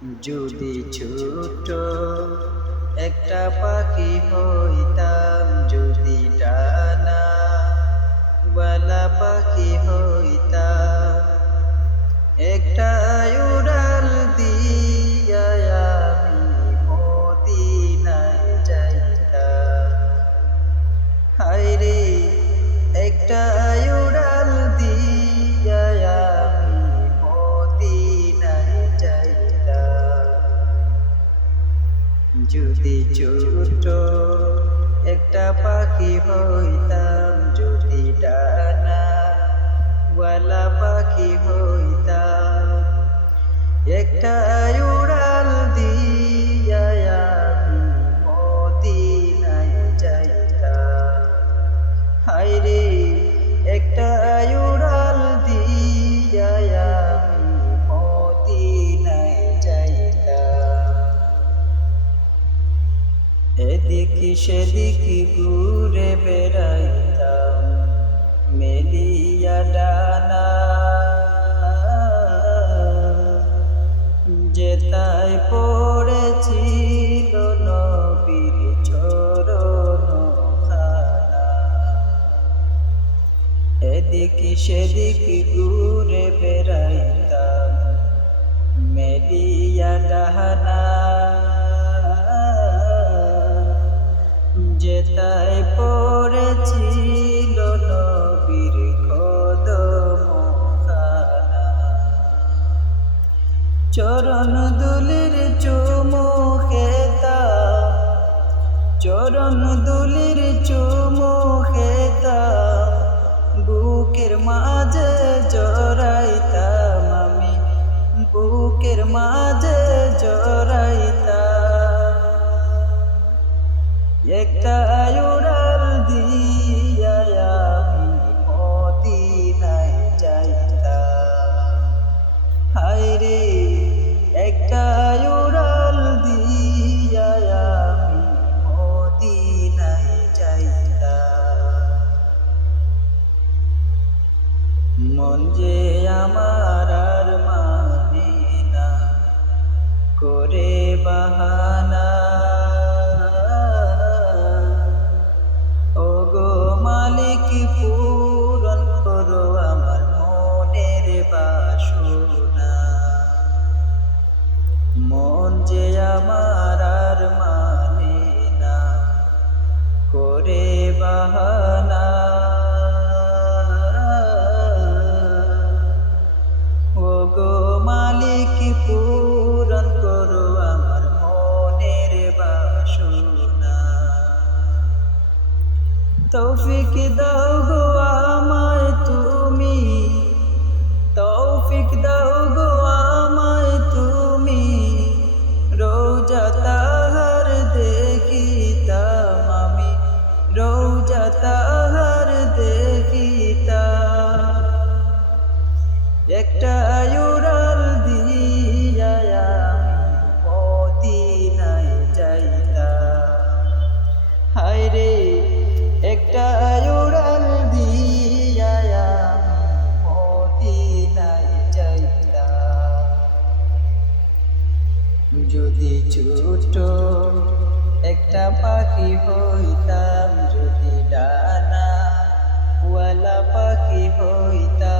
যদি ছোট একটা পাখি হইতাম, যদি ডানা ওয়ালা পাখি হইতাম, একটা উড়াল দিয়া আমি মদিনায় যাইতাম। হায়রে একটা উড়াল দিয়া আমি মদিনায় যাইতাম। যদি ছোট একটা পাখি হইতাম, যদি ডানা ওয়ালা পাখি হইতাম, একটা উড়াল দিয়া আমি মদিনায় যাইতাম। হায়রে একটা উড়াল দিয়া আমি মদিনায় যাইতাম। এদিকে সেদিকে ঘুরে বেড়াইতাম, মেলিয়া ডানা যেতায় পড়েছিল নবীর চরণ খানা। এদিকে সেদিকে ঘুরে বেড়াইতাম, মেলিয়া ডানা যেতায় পড়েছিল নবীর কদম খানা। চরণ দুলির চুমু খেতাম, চরণ দুলির চুমু খেতাম, বুকের মাঝে জড়াইতাম আমি, বুকের মাঝে জড়াইতাম। একটা উড়াল দিয়া আমি মদিনায় যাইতাম। হায়রে একটা উড়াল দিয়া আমি মদিনায় যাইতাম। মন যে আমার আর মানে না করে বাহানা, ওগো মালিক পূরণ করো আমার মনের বাসনা। মন যে আমার আর মানে না করে বাহানা, ওগো মালিক পূরণ করো আমার মনের বাসনা। তৌফিক দাও গো আমায় তুমি, তৌফিক দাও গো আমায় তুমি, রোজা তাহার দেখিতাম আমি, রোজা তাহার দেখিতাম। একটা উড়াল দিয়া আমি মদিনায় যাইতাম। হায়রে একটা উড়াল দিয়া আমি মদিনায় যাইতাম। যদি ছোট একটা পাখি হইতাম, যদি ডানা ওয়ালা পাখি হইতাম,